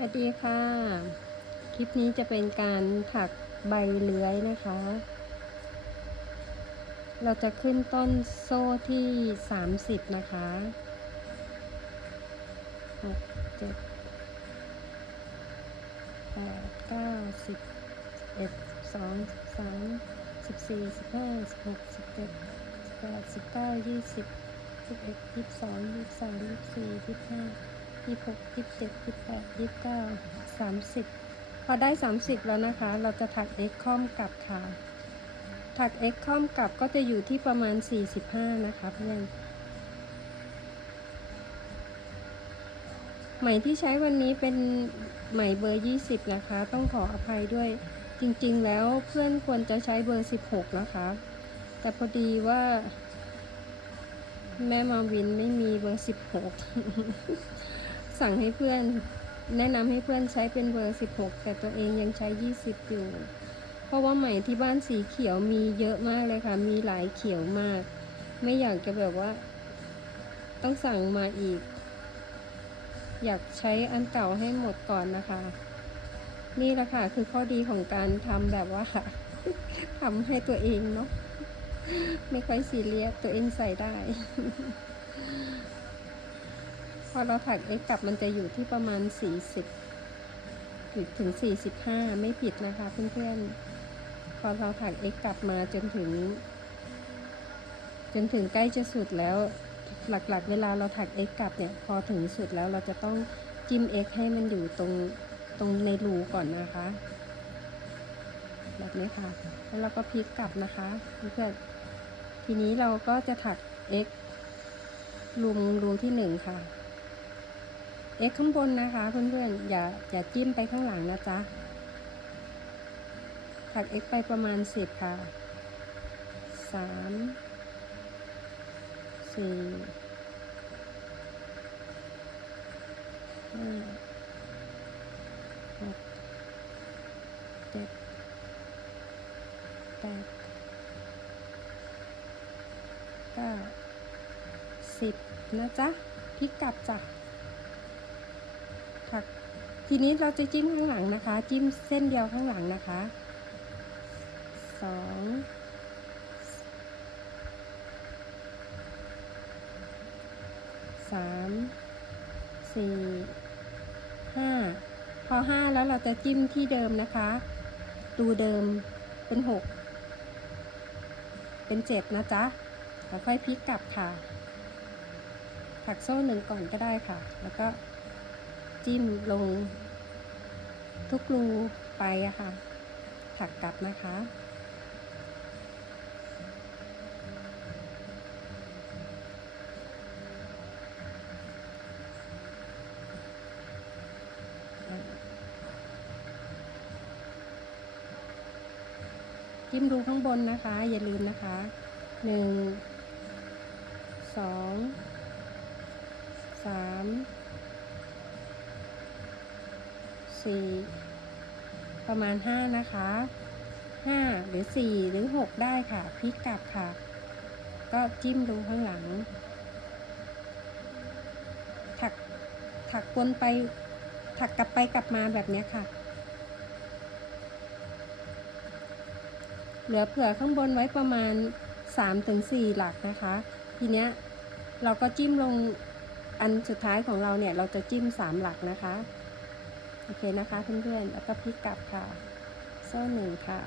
สวัสดีค่ะ คลิปนี้จะเป็นการถักใบเลื้อยนะคะ เราจะขึ้นต้นโซ่ที่ 30 นะคะหกเจ็ดแปดเก้าสิบเอ็ดสองสามสิบสี่สิบห้าสิบหกสิบเจ็ดสิบแปดสิบเก้ายี่สิบสิบเอ็ดยี่สิบสองยี่สิบสามยี่สิบสี่ยี่สิบห้า ยี่สิบหกยี่สิบเจ็ดยี่สิบแปดยี่สิบเก้าสามสิบพอได้สามสิบแล้วนะคะ เราจะถัก x คอมกลับค่ะ ถัก x คอมกลับก็จะอยู่ที่ประมาณสี่สิบห้านะคะเพื่อนไหมที่ใช้วันนี้เป็นไหมเบอร์ยี่สิบนะคะ ต้องขออภัยด้วยจริงๆ แล้วเพื่อนควรจะใช้เบอร์สิบหกนะคะ แต่พอดีว่า แม่มาวินไม่มีเบอร์สิบหก สั่งให้เพื่อน แนะนำให้เพื่อนใช้เป็นเบอร์ 16 แต่ตัวเองยังใช้ 20 อยู่ เพราะว่าใหม่ที่บ้านสีเขียวมีเยอะมากเลยค่ะ มีหลายเขียวมาก ไม่อยากจะแบบว่า ต้องสั่งมาอีก อยากใช้อันเก่าให้หมดก่อนนะคะ นี่แหละค่ะคือข้อดีของการทำแบบว่าทำให้ตัวเองเนาะไม่ค่อยซีเรียสตัวเองใส่ได้ อเราถัก x กลับมันจะอยู่ที่ประมาณ 40อยู่ถึง 45 ไม่ผิดนะคะเพื่อนๆ พอเราถัก x กลับมาจนถึง จนถึงใกล้จะสุดแล้ว หลักๆ เวลาเราถัก x กลับเนี่ย พอถึงสุดแล้วเราจะต้องจิ้ม x ให้มันอยู่ตรงตรงในรูก่อนนะคะ แบบนี้ค่ะ แล้วเราก็พลิกกลับนะคะเพื่อนทีนี้เราก็จะถัก x รูมรูที่หนึ่งค่ะ x ข้างบนนะคะเพื่อนๆอย่าอย่าจิ้มไปข้างหลังนะจ๊ะถัก x ไปประมาณสิบค่ะสามสี่ห้าหกเจ็ดแปดเก้าสิบนะจ๊ะพลิกกลับจ้ะถัก ทีนี้เราจะจิ้มข้างหลังนะคะ จิ้มเส้นเดียวข้างหลังนะคะสองสามสี่ห้าพอห้าแล้วเราจะจิ้มที่เดิมนะคะ ดูเดิมเป็นหกเป็นเจ็ดนะจ๊ะแล้วค่อยพลิกกลับค่ะ ถักโซ่หนึ่งก่อนก็ได้ค่ะ แล้วก็ จิ้มลง ทุกรูไปอะค่ะ ถักกลับนะคะ จิ้มรูข้างบนนะคะ อย่าลืมนะคะหนึ่งสองสาม สี่ประมาณห้านะคะห้าหรือสี่หรือหกได้ค่ะพลิกกลับค่ะ ก็จิ้มดูข้างหลัง ถักถักวนไป ถักกลับไปกลับมาแบบนี้ค่ะ เหลือเผื่อข้างบนไว้ประมาณ3-4หลักนะคะ ทีเนี้ยเราก็จิ้มลงอันสุดท้ายของเราเนี่ย เราจะจิ้ม 3 หลักนะคะ โอเคนะคะเพื่อนๆ แล้วก็พลิกกลับค่ะ โซ่หนึ่งค่ะ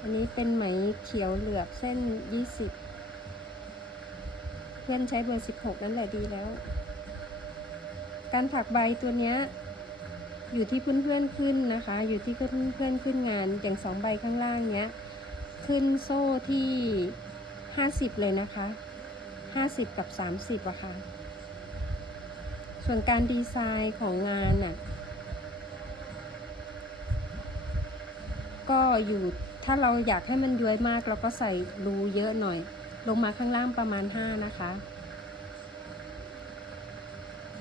อันนี้เป็นไหมเขียวเหลือบเส้น 20 เพื่อนใช้เบอร์ 16 นั่นแหละดีแล้ว การถักใบตัวเนี้ยอยู่ที่เพื่อนๆขึ้นนะคะ อยู่ที่เพื่อนๆขึ้นงานอย่างสองใบข้างล่างเนี้ย ขึ้นโซ่ที่ ห้าสิบเลยนะคะห้าสิบกับสามสิบอะค่ะ ส่วนการดีไซน์ของงานน่ะ ก็อยู่ถ้าเราอยากให้มันย้วยมากเราก็ใส่รูเยอะหน่อย ลงมาข้างล่างประมาณห้านะคะ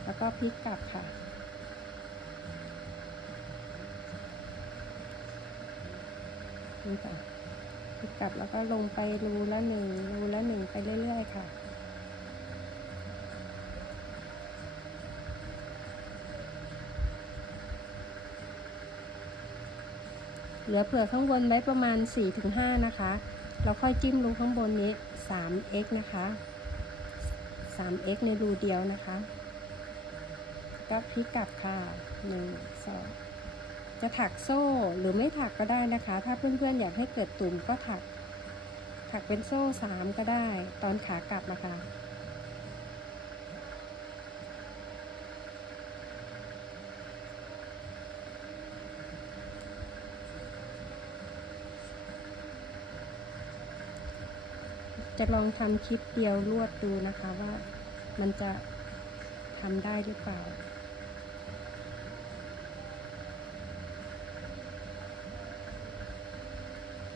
แล้วก็พลิกกลับค่ะนี่จ้ะ ก็จะถักพลิกกลับแล้วก็ลงไปรูละหนึ่งรูละหนึ่งไปเรื่อย ๆ ค่ะเหลือเผื่อข้างบนไว้ประมาณ 4-5 นะคะ เราค่อยจิ้มรูข้างบนนี้ 3x นะคะ 3x ในรูเดียวนะคะ ก็พลิกกลับค่ะ 1 2 จะถักโซ่หรือไม่ถักก็ได้นะคะ ถ้าเพื่อนๆอยากให้เกิดตุ่มก็ถัก ถักเป็นโซ่3ก็ได้ ตอนขากลับนะคะจะลองทำคลิปเดียวรวดดูนะคะว่ามันจะทำได้หรือเปล่า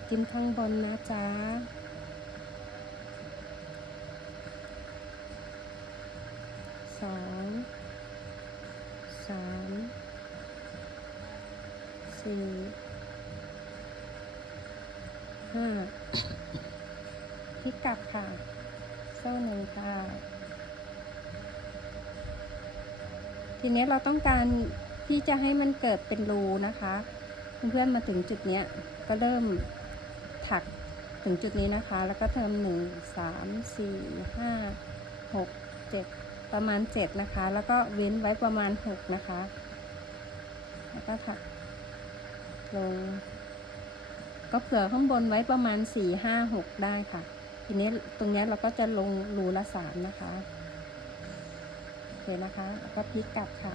จิ้มข้างบนนะจ๊ะสองสามสี่ห้าพลิกกลับค่ะ โซ่หนึ่งค่ะ ทีนี้เราต้องการที่จะให้มันเกิดเป็นรูนะคะ เพื่อนๆมาถึงจุดเนี้ยก็เริ่ม ถักถึงจุดนี้นะคะ แล้วก็เทอมหนึ่งสามสี่ห้าหกเจ็ดประมาณเจ็ดนะคะ แล้วก็เว้นไว้ประมาณหกนะคะ แล้วก็ถักลง ก็เผื่อข้างบนไว้ประมาณสี่ห้าหกได้ค่ะ ทีนี้ตรงนี้เราก็จะลงรูละสามนะคะโอเคนะคะ แล้วก็พลิกกลับค่ะ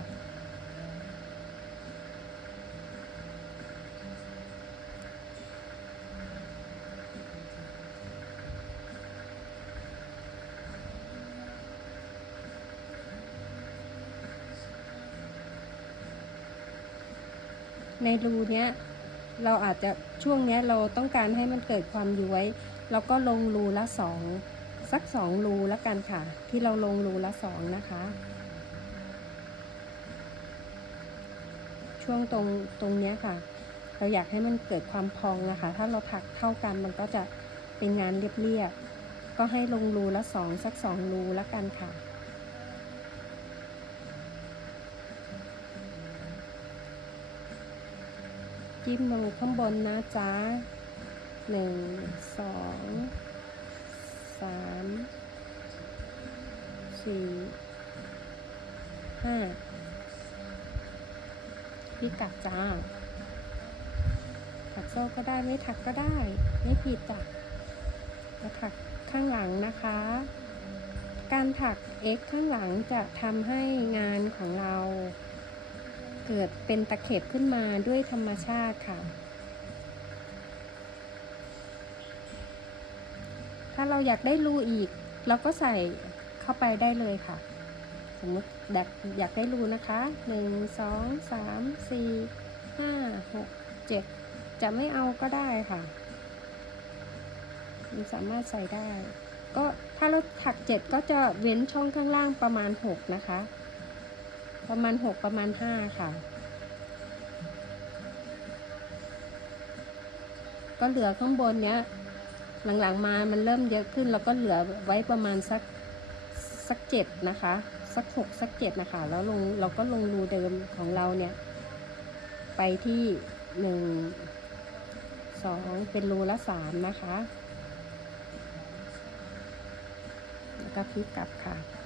ในรูเนี้ยเราอาจจะช่วงเนี้ยเราต้องการให้มันเกิดความย้วยเราก็ลงรูละสองสักสองรูแล้วกันค่ะ ที่เราลงรูละสองนะคะ ช่วงตรงตรงเนี้ยค่ะ เราอยากให้มันเกิดความพองนะคะ ถ้าเราถักเท่ากันมันก็จะเป็นงานเรียบๆก็ให้ลงรูละสองสักสองรูแล้วกันค่ะ จิ้มลงข้างบนนะจ๊ะหนึ่งสองสามสี่ห้าพี่กัดจ้าถักโซ่ก็ได้ไม่ถักก็ได้ ไม่ผิดจ้ะจะถักข้างหลังนะคะ การถัก X ข้างหลังจะทำให้งานของเรา เกิดเป็นตะเข็บขึ้นมาด้วยธรรมชาติค่ะ ถ้าเราอยากได้รูอีก เราก็ใส่เข้าไปได้เลยค่ะ สมมติอยากอยากได้รูนะคะหนึ่งสองสามสี่ห้าหกเจ็ดจะไม่เอาก็ได้ค่ะมันสามารถใส่ได้ ก็ถ้าเราถักเจ็ดก็จะเว้นช่องข้างล่างประมาณหกนะคะ ประมาณหกประมาณห้าค่ะ ก็เหลือข้างบนเนี้ย หลังๆมามันเริ่มเยอะขึ้น แล้วก็เหลือไว้ประมาณสักสักเจ็ดนะคะ สักหกสักเจ็ดนะคะ แล้วลงเราก็ลงรูเดิมของเราเนี่ย ไปที่หนึ่งสองเป็นรูละสามนะคะ แล้วก็พลิกกลับค่ะ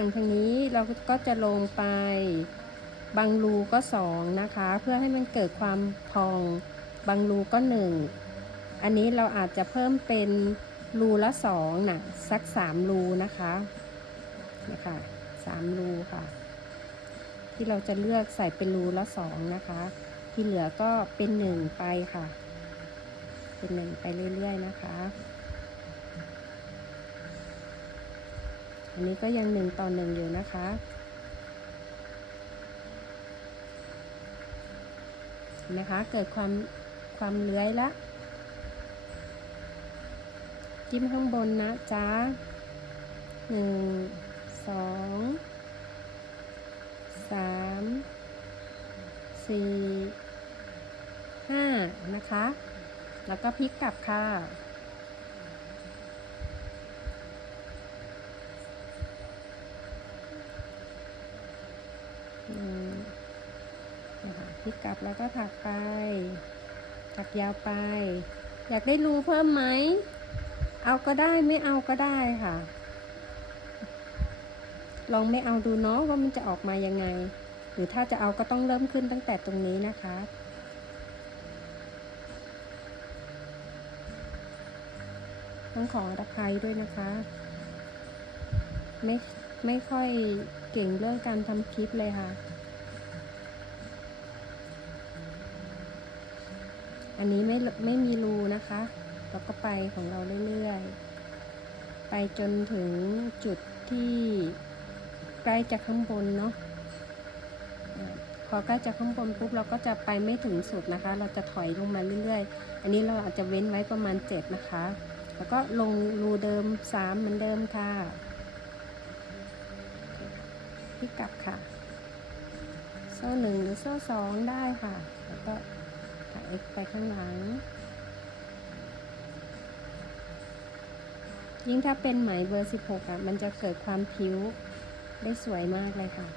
ฝั่งทางนี้เราก็จะลงไปบางรูก็สองนะคะ เพื่อให้มันเกิดความพองบางรูก็หนึ่งอันนี้เราอาจจะเพิ่มเป็นรูละสองนะสักสามรูนะคะนะคะสามรูค่ะ ที่เราจะเลือกใส่เป็นรูละสองนะคะ ที่เหลือก็เป็นหนึ่งไปค่ะ เป็นหนึ่งไปเรื่อยๆนะคะ อันนี้ก็ยังหนึ่งต่อหนึ่งอยู่นะคะนไหมคะ เกิดความความเลื้อยละ จิ้มข้างบนนะจ๊ะหนึ่งสองสามสี่ห้านะคะ แล้วก็พลิกกลับค่ะ นะคะพลิกกลับแล้วก็ถักไป ถักยาวไป อยากได้รูเพิ่มไหม เอาก็ได้ไม่เอาก็ได้ค่ะ ลองไม่เอาดูเนาะว่ามันจะออกมายังไง หรือถ้าจะเอาก็ต้องเริ่มขึ้นตั้งแต่ตรงนี้นะคะต้องขออภัยด้วยนะคะ ไม่ไม่ค่อยเก่งเรื่องการทำคลิปเลยค่ะ อันนี้ไม่ไม่มีรูนะคะ เราก็ไปของเราเรื่อยๆ ไปจนถึงจุดที่ใกล้จะข้างบนเนาะพอใกล้จะข้างบนปุ๊บเราก็จะไปไม่ถึงสุดนะคะ เราจะถอยลงมาเรื่อยๆ อันนี้เราอาจจะเว้นไว้ประมาณ 7 นะคะ แล้วก็ลงรูเดิม 3 เหมือนเดิมค่ะที่กลับค่ะ โซ่หนึ่งหรือโซ่สองได้ค่ะ แล้วก็ x ไปข้างหลัง ยิ่งถ้าเป็นไหมเบอร์ 16 อะ มันจะเกิดความพิ้วได้สวยมากเลยค่ะ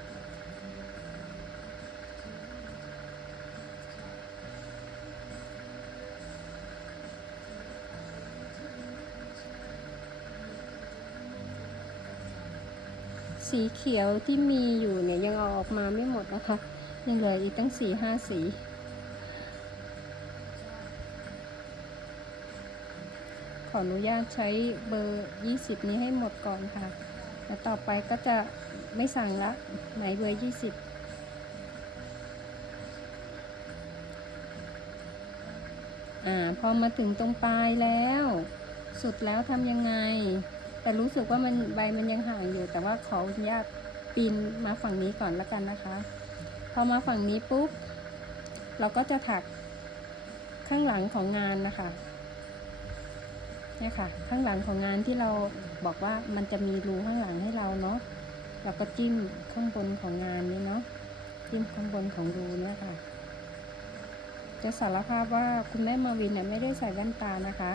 สีเขียวที่มีอยู่เนี่ยยังเอาออกมาไม่หมดนะคะ ยังเหลืออีกตั้งสี่ห้าสี ขออนุญาตใช้เบอร์ 20 นี้ให้หมดก่อนค่ะ แล้วต่อไปก็จะไม่สั่งละ ไหนเบอร์ 20อ่าพอมาถึงตรงปลายแล้ว สุดแล้วทำยังไง แต่รู้สึกว่ามันใบมันยังห่างอยู่ แต่ว่าขออนุญาตปีนมาฝั่งนี้ก่อนละกันนะคะ พอมาฝั่งนี้ปุ๊บ เราก็จะถักข้างหลังของงานนะคะ เนี่ยค่ะ ข้างหลังของงานที่เราบอกว่ามันจะมีรูข้างหลังให้เราเนาะเราก็จิ้มข้างบนของงานนี้เนาะจิ้มข้างบนของรูเนี่ยค่ะ จะสารภาพว่าคุณแม่มาวินเนี่ยไม่ได้ใส่แว่นตานะคะ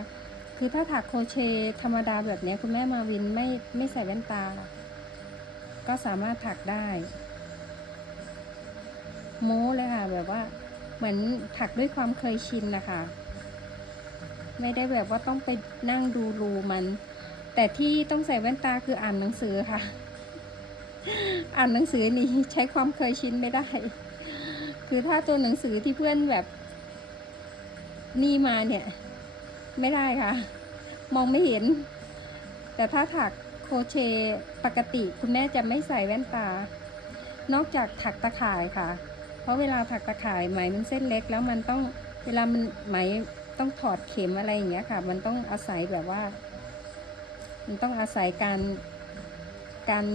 คือถ้าถักโครเชต์ธรรมดาแบบนี้คุณแม่มาวินไม่ไม่ใส่แว่นตา ก็สามารถถักได้โม้เลยค่ะแบบว่าเหมือนถักด้วยความเคยชินนะคะ ไม่ได้แบบว่าต้องไปนั่งดูรูมัน แต่ที่ต้องใส่แว่นตาคืออ่านหนังสือค่ะ อ่านหนังสือนี้ใช้ความเคยชินไม่ได้ คือถ้าตัวหนังสือที่เพื่อนแบบ นี่มาเนี่ย ไม่ได้ค่ะ มองไม่เห็น แต่ถ้าถักโครเชต์ปกติคุณแม่จะไม่ใส่แว่นตา นอกจากถักตะข่ายค่ะ เพราะเวลาถักตะข่ายไหมมันเส้นเล็กแล้วมันต้องเวลามันไหม ต้องถอดเข็มอะไรอย่างเงี้ยค่ะ มันต้องอาศัยแบบว่า มันต้องอาศัยการการ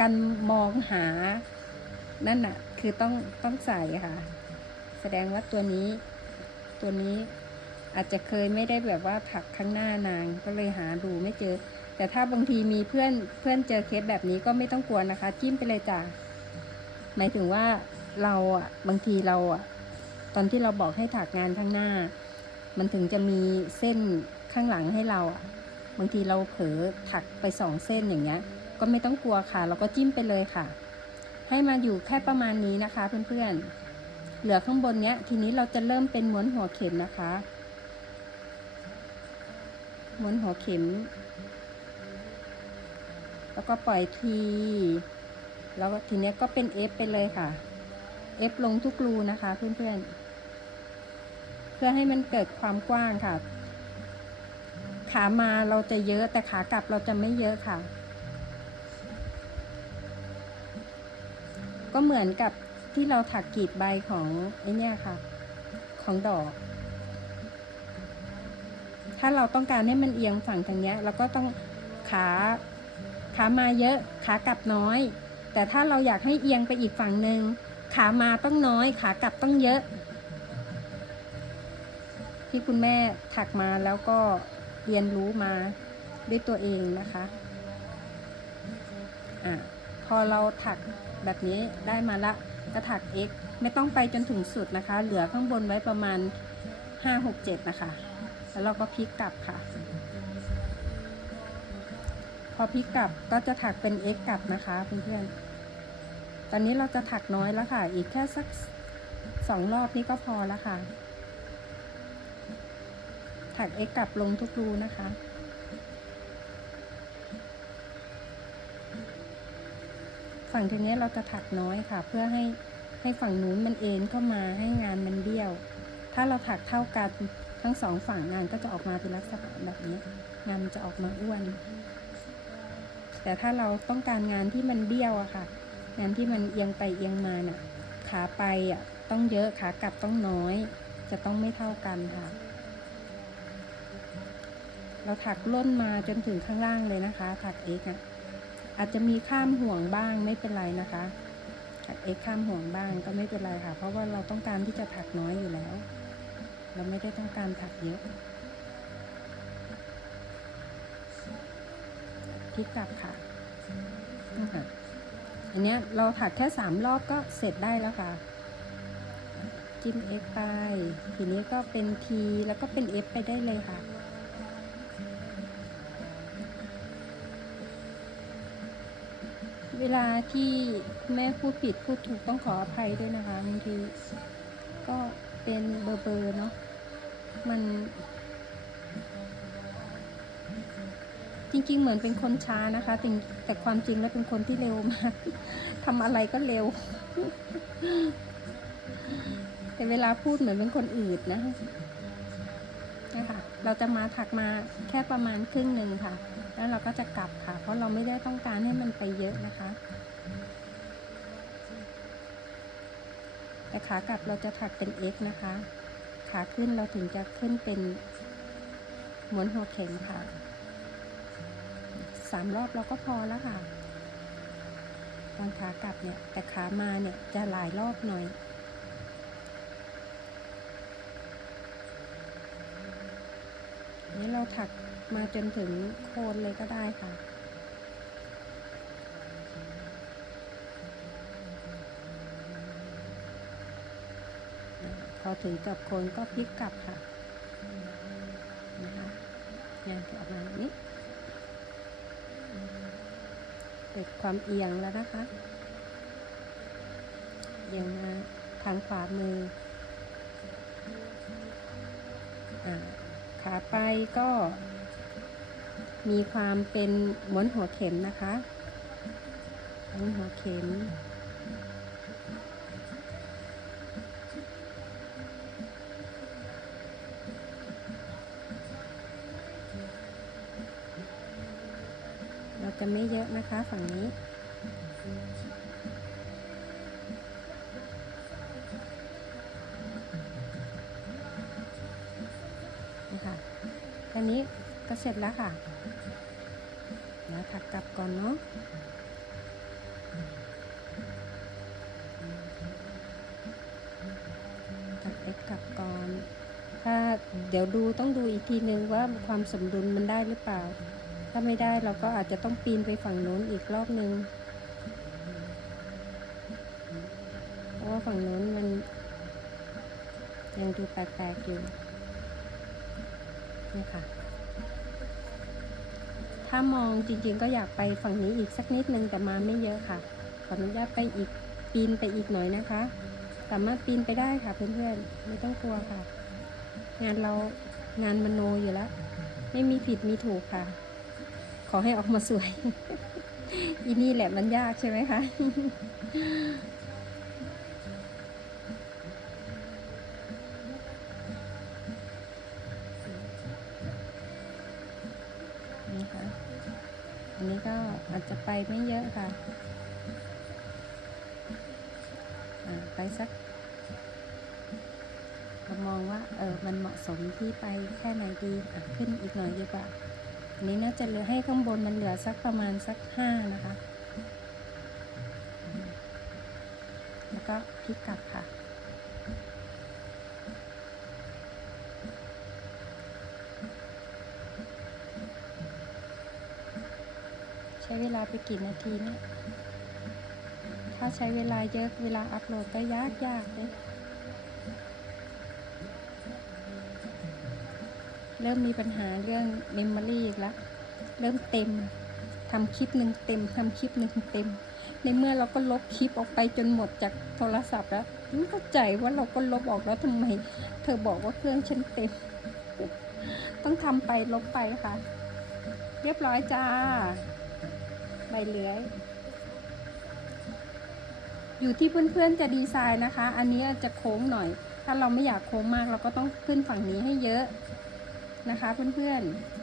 การมองหานั่นน่ะ คือต้องต้องใส่ค่ะ แสดงว่าตัวนี้ตัวนี้อาจจะเคยไม่ได้แบบว่าถักข้างหน้านางก็เลยหาดูไม่เจอ แต่ถ้าบางทีมีเพื่อนเพื่อนเจอเคสแบบนี้ก็ไม่ต้องกลัวนะคะ จิ้มไปเลยจ้ะหมายถึงว่าเราอะบางทีเราอะ ตอนที่เราบอกให้ถักงานข้างหน้า มันถึงจะมีเส้นข้างหลังให้เราอะบางทีเราเผลอถักไปสองเส้นอย่างเงี้ย ก็ไม่ต้องกลัวค่ะ เราก็จิ้มไปเลยค่ะ ให้มาอยู่แค่ประมาณนี้นะคะเพื่อนๆ เหลือข้างบนเนี้ย ทีนี้เราจะเริ่มเป็นม้วนหัวเข็มนะคะ ม้วนหัวเข็ม แล้วก็ปล่อยที แล้วทีเนี้ยก็เป็น F ไปเลยค่ะ F ลงทุกรูนะคะเพื่อนๆ เพื่อให้มันเกิดความกว้างค่ะ ขามาเราจะเยอะแต่ขากลับเราจะไม่เยอะค่ะ ก็เหมือนกับที่เราถักกีดใบของไอเนี่ค่ะ ของดอก ถ้าเราต้องการให้มันเอียงฝั่งทางนี้เราก็ต้องขาขามาเยอะขากลับน้อย แต่ถ้าเราอยากให้เอียงไปอีกฝั่งหนึ่ง ขามาต้องน้อย ขากลับต้องเยอะ ที่คุณแม่ถักมาแล้วก็เรียนรู้มาด้วยตัวเองนะคะอะพอเราถักแบบนี้ได้มาละก็ถัก x ไม่ต้องไปจนถึงสุดนะคะ เหลือข้างบนไว้ประมาณ 5 6 7 นะคะ แล้วเราก็พลิกกลับค่ะ พอพลิกกลับก็จะถักเป็น x กลับนะคะเพื่อนๆ ตอนนี้เราจะถักน้อยแล้วค่ะ อีกแค่สักสองรอบนี้ก็พอแล้วค่ะ ถัก x กลับลงทุกรูนะคะฝั่งทีนี้เราจะถักน้อยค่ะ เพื่อให้ให้ฝั่งนู้นมันเอ็นเข้ามาให้งานมันเบี้ยว ถ้าเราถักเท่ากันทั้งสองฝั่งงานก็จะออกมาเป็นลักษณะแบบนี้ งานมันจะออกมาอ้วน แต่ถ้าเราต้องการงานที่มันเบี้ยวอะค่ะ งานที่มันเอียงไปเอียงมาน่ะ ขาไปอะต้องเยอะขากลับต้องน้อย จะต้องไม่เท่ากันค่ะ เราถักล่นมาจนถึงข้างล่างเลยนะคะ ถัก x อะอาจจะมีข้ามห่วงบ้างไม่เป็นไรนะคะ ถัก x ข้ามห่วงบ้างก็ไม่เป็นไรค่ะ เพราะว่าเราต้องการที่จะถักน้อยอยู่แล้ว เราไม่ได้ต้องการถักเยอะพลิกกลับค่ะนี่ค่ะ อันนี้เราถักแค่สามรอบก็เสร็จได้แล้วค่ะ จิ้ม F ไป ทีนี้ก็เป็น T แล้วก็เป็น F ไปได้เลยค่ะ เวลาที่แม่พูดผิดพูดถูกต้องขออภัยด้วยนะคะบางทีก็เป็นเบอร์เบอร์เนาะมัน จริง ๆ เหมือนเป็นคนช้านะคะแต่แต่ความจริงแล้วเป็นคนที่เร็วมากทำอะไรก็เร็ว แต่เวลาพูดเหมือนเป็นคนอื่นะนะคะเราจะมาถักมาแค่ประมาณครึ่งหนึ่งค่ะ แล้วเราก็จะกลับค่ะ เพราะเราไม่ได้ต้องการให้มันไปเยอะนะคะแต่ขากลับเราจะถักเป็น x นะคะ ขาขึ้นเราถึงจะขึ้นเป็นหมุนหัวเข็มค่ะ สามรอบเราก็พอแล้วค่ะตอนขากลับเนี่ย แต่ขามาเนี่ยจะหลายรอบหน่อย นี่เราถักมาจนถึงโคนเลยก็ได้ค่ะพอถึงกับโคนก็พลิกกลับค่ะนะคะงานจะออกมาแบบนี้ เกิดความเอียงแล้วนะคะเอียงมาทางขวามืออขาไปก็ มีความเป็นม้วนหัวเข็มนะคะม้วนหัวเข็ม จะไม่เยอะนะคะฝั่งนี้ นะคะแค่นี้ก็เสร็จแล้วค่ะเดี๋ยวถักกลับก่อนเนาะถักเอ็กกลับก่อน ถ้าเดี๋ยวดูต้องดูอีกทีนึงว่าความสมดุลมันได้หรือเปล่า ถ้าไม่ได้เราก็อาจจะต้องปีนไปฝั่งโน้นอีกรอบนึง เพราะว่าฝั่งโน้นมัน ยังดูแปลกๆอยู่ นี่ค่ะ ถ้ามองจริงๆก็อยากไปฝั่งนี้อีกสักนิดนึงแต่มาไม่เยอะค่ะ ขออนุญาตไปอีกปีนไปอีกหน่อยนะคะ สามารถปีนไปได้ค่ะเพื่อนๆ ไม่ต้องกลัวค่ะ งานเรางานมโนอยู่แล้ว ไม่มีผิดมีถูกค่ะ ขอให้ออกมาสวย อีนี่แหละมันยากใช่ไหมคะนี่ค่ะ อันนี้ก็อาจจะไปไม่เยอะค่ะ ไปสักมองว่าเออมันเหมาะสมที่ไปแค่ไหนดีขึ้นอีกหน่อยดีกว่า นี้น่าจะเหลือให้ข้างบนมันเหลือสักประมาณสักห้านะคะ แล้วก็พลิกกลับค่ะ ใช้เวลาไปกี่นาทีเนี่ย ถ้าใช้เวลาเยอะเวลาอัพโหลดก็ยากยากเลย เริ่มมีปัญหาเรื่องเมมโมรี่อีกแล้วเริ่มเต็มทำคลิปหนึ่งเต็มทำคลิปหนึ่งเต็ม ในเมื่อเราก็ลบคลิปออกไปจนหมดจากโทรศัพท์แล้วไม่เข้าใจว่าเราก็ลบออกแล้วทำไม เธอบอกว่าเครื่องฉันเต็ม ต้องทำไปลบไปค่ะ เรียบร้อยจ้าใบเหลือย อยู่ที่เพื่อนๆจะดีไซน์นะคะ อันนี้จะโค้งหน่อย ถ้าเราไม่อยากโค้งมากเราก็ต้องขึ้นฝั่งนี้ให้เยอะ นะคะเพื่อนๆ